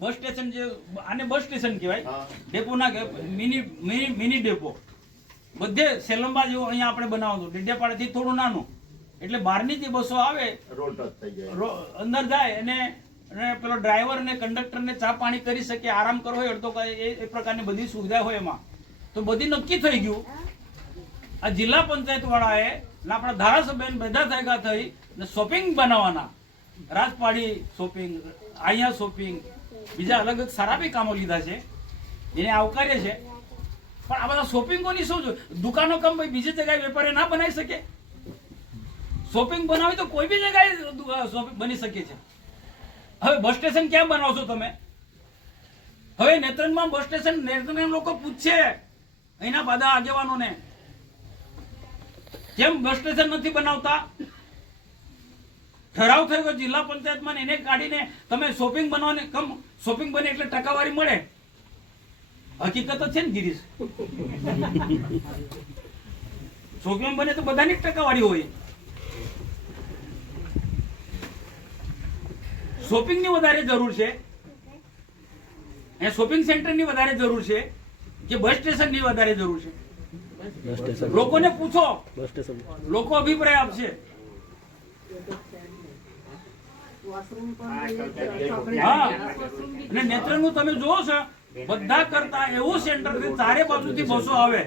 Bus station જે આને bus station કહેવાય, ડેપો ના કહેવાય, મિની ડેપો બધે સેલંબા જેવો અહીંયા આપણે બનાવવાનું, ડેડિયાપાડાથી થોડું નાનું, એટલે બહારની જે બસો આવે રોડ ટચ થઈ જાય, અંદર જાય અને પેલો ડ્રાઈવર અને કંડક્ટર ને ચા પાણી કરી શકે, આરામ કરવો હોય અડધો એ પ્રકારની બધી સુવિધા હોય એમાં. તો બધી નક્કી થઈ ગયું. આ જિલ્લા પંચાયત વાળાએ આપણા ધારાસભ્ય બધા ભેગા થઈ ને શોપિંગ બનાવવાના, રાજપાડી શોપિંગ, અહીંયા શોપિંગ, બીજા અલગ અલગ સારા બી કામો લીધા છે, એને આવકારે છે. પણ આ બધા શોપિંગોની શું છે? દુકાનો કમ ભાઈ બીજી જગ્યાએ વેપારી ના બનાવી શકે? શોપિંગ બનાવી તો કોઈ બી જગ્યાએ શોપિંગ બની શકે છે. હવે બસ સ્ટેશન ક્યાં બનાવશો તમે? હવે નેત્રંગમાં બસ સ્ટેશન નેત્રંગ લોકો પૂછશે અહીંના બધા આગેવાનોને, કેમ બસ સ્ટેશન નથી બનાવતા? ઠરાવ થયો કે જિલ્લા પંચાયતમાં એને કાઢીને તમે શોપિંગ બનાવને, કમ શોપિંગ બને એટલે ટકાવારી મળે. હકીકત જ છે ને ગિરીશ, શોપિંગ બને તો બધાની જ ટકાવારી હોય. શોપિંગ ની વધારે જરૂર છે, શોપિંગ સેન્ટર ની વધારે જરૂર છે કે બસ સ્ટેશન ની વધારે જરૂર છે? લોકોને પૂછો, લોકો અભિપ્રાય આપશે. હા, અને નેત્રંગ નું તમે જોવો છો બધા કરતા એવું સેન્ટર છે ચારે બાજુથી બસો આવે.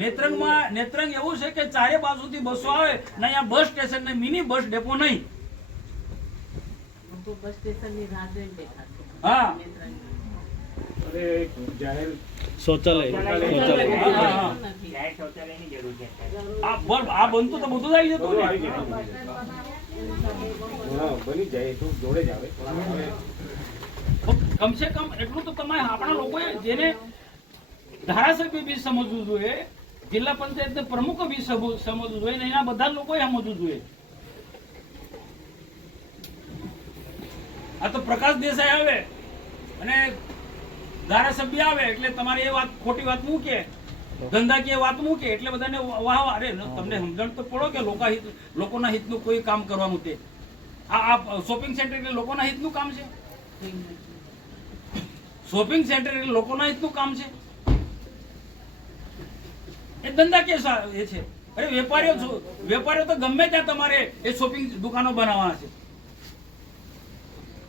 નેત્રંગ એવું છે કે ચારે બાજુથી બસો આવે ને અહીંયા બસ સ્ટેશન ને મિની બસ ડેપો નહીં. હા, આ બનતું તો બધું આવી જતું ને. કમસે કમ એટલું તો તમારે આપણા લોકોએ, જેને ધારાસભ્ય બી સમજવું જોઈએ, જિલ્લા પંચાયત પ્રમુખ બી સમજવું જોઈએ, એના બધા લોકોએ સમજવું જોઈએ. આ તો પ્રકાશ દેસાઈ આવે અને ધારાસભ્ય આવે એટલે તમારે એ વાત ખોટી વાત મૂકે, ધંધાકીય વાત મૂકે એટલે બધાને વાહ. અરે તમને સમજણ તો પડો કે લોકોના હિતનું કોઈ કામ કરવાનું તે. આ શોપિંગ સેન્ટર એટલે લોકોના હિતનું કામ છે? શોપિંગ સેન્ટર એટલે લોકોના હિતનું કામ છે? એ ધંધાકીય એ છે. અરે વેપારીઓ તો ગમે ત્યાં તમારે એ શોપિંગ દુકાનો બનાવવાના છે,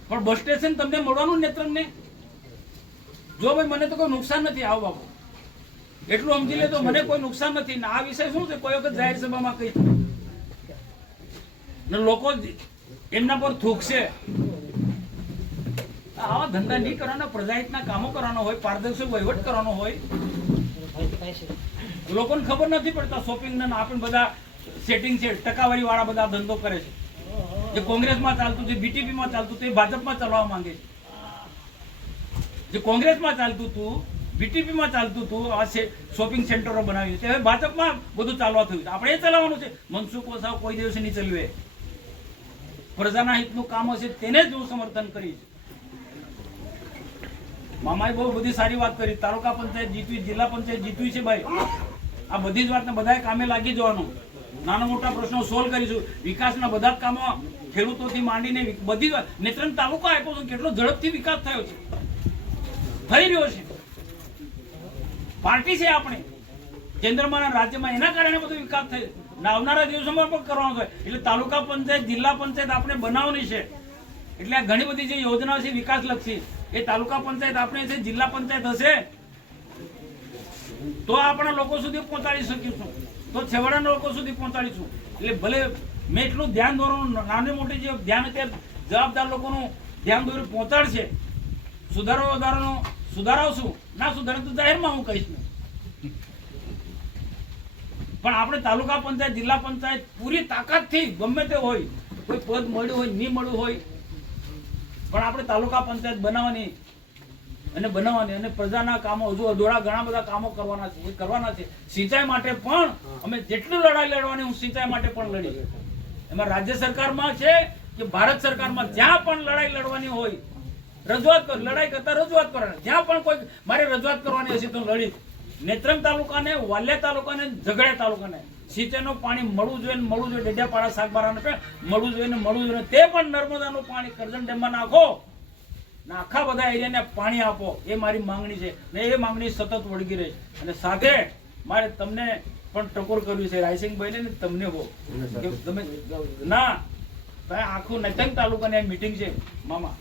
પણ બસ સ્ટેશન તમને મળવાનું નેત્રંગ ને. જો ભાઈ મને તો કોઈ નુકસાન નથી, આવો બાપુ એટલું સમજી લે તો મને કોઈ નુકસાન નથી. આ વિષય શું છે? કોઈ વખત જાહેર સભામાં કઈ લોકો એમના પર થૂકશે. આવા ધંધા નહીં કરવાના, પ્રજાહિતના કામો કરવાનો હોય, પારદર્શક વહીવટ કરવાનો હોય. લોકોને ખબર નથી પડતા શોપિંગ ને આપણે બધા સેટિંગ છે, ટકાવારી વાળા બધા ધંધો કરે છે. જે કોંગ્રેસમાં ચાલતું છે, બીટીપીમાં ચાલતું હતું, એ ભાજપમાં ચલાવવા માંગે છે. જે કોંગ્રેસમાં ચાલતું હતું, બીટીપીમાં ચાલતું હતું, આ શોપિંગ સેન્ટરો બનાવી છે, હવે ભાજપમાં બધું ચાલવા થયું છે. આપણે એ ચલાવવાનું છે. મનસુખ વસાવા કોઈ દિવસ નહીં ચલાવે. પ્રજાના હિતનું કામ હશે તેને જ હું સમર્થન કરીશ. મામાએ બહુ બધી સારી વાત કરી. તાલુકા પંચાયત જીતવી, જિલ્લા પંચાયત જીતવી છે ભાઈ. આ બધી જ વાતને બધાએ કામે લાગી જવાનું. નાના મોટા પ્રશ્નો સોલ્વ કરીશું. વિકાસના બધા જ કામો ખેડૂતોથી માંડીને બધી નેત્રંગ તાલુકા આપ્યો છે, કેટલો ઝડપથી વિકાસ થયો છે, થઈ રહ્યો છે. પાર્ટી છે આપણે કેન્દ્રમાં, રાજ્યમાં, એના કારણે બધો વિકાસ થયો. આવનારા દિવસોમાં પણ કરવાનો છે. એટલે તાલુકા પંચાયત, જિલ્લા પંચાયત આપણે બનાવવાની છે. એટલે આ ઘણી બધી જે યોજનાઓ છે વિકાસ લક્ષી, એ તાલુકા પંચાયત આપણે છે, જિલ્લા પંચાયત હશે તો આપણા લોકો સુધી પહોંચાડી શકીશું, તો છેવાડાના લોકો સુધી પહોંચાડીશું. એટલે ભલે મેં એટલું ધ્યાન દોરવાનું, નાની મોટી જે ધ્યાન અત્યારે જવાબદાર લોકોનું ધ્યાન દોરી પહોંચાડશે. સુધારાવશું, ના સુધારે તો જાહેરમાં હું કહીશ. પણ આપણે તાલુકા પંચાયત, જિલ્લા પંચાયત પૂરી તાકાતથી ગમે તે હોય, કોઈ પદ મળ્યું હોય નહીં મળ્યું હોય, પણ આપણે તાલુકા પંચાયત બનાવવાની અને પ્રજાના કામો હજુ અધૂરા ઘણા બધા કામો કરવાના છે, એ કરવાના છે. સિંચાઈ માટે પણ અમે જેટલી લડાઈ લડવાની, હું સિંચાઈ માટે પણ લડી. એમાં રાજ્ય સરકારમાં છે કે ભારત સરકારમાં, જ્યાં પણ લડાઈ લડવાની હોય રજૂઆત કર, લડાઈ કરતા રજૂઆત કરવાની. જ્યાં પણ કોઈ મારે રજૂઆત કરવાની હશે તો લડી. નેત્રંગ તાલુકાને, વાલિયા તાલુકાને, ઝઘડિયા તાલુકાને સિંચાઈનું પાણી મળવું જોઈએ, ડેડિયાપાડા, સાગબારાને મળવું જોઈએ. તે પણ નર્મદાનું પાણી કરજણ ડેમમાં નાખો ને આખા બધા એરિયાને પાણી આપો, એ મારી માંગણી છે ને એ માંગણી સતત વળગી રહી. અને સાથે મારે તમને પણ ટકોર કરવી છે, રાયસિંગભાઈને ને તમને બહુ તમે ના આખું નતંગ તાલુકાની મીટિંગ છે મામા.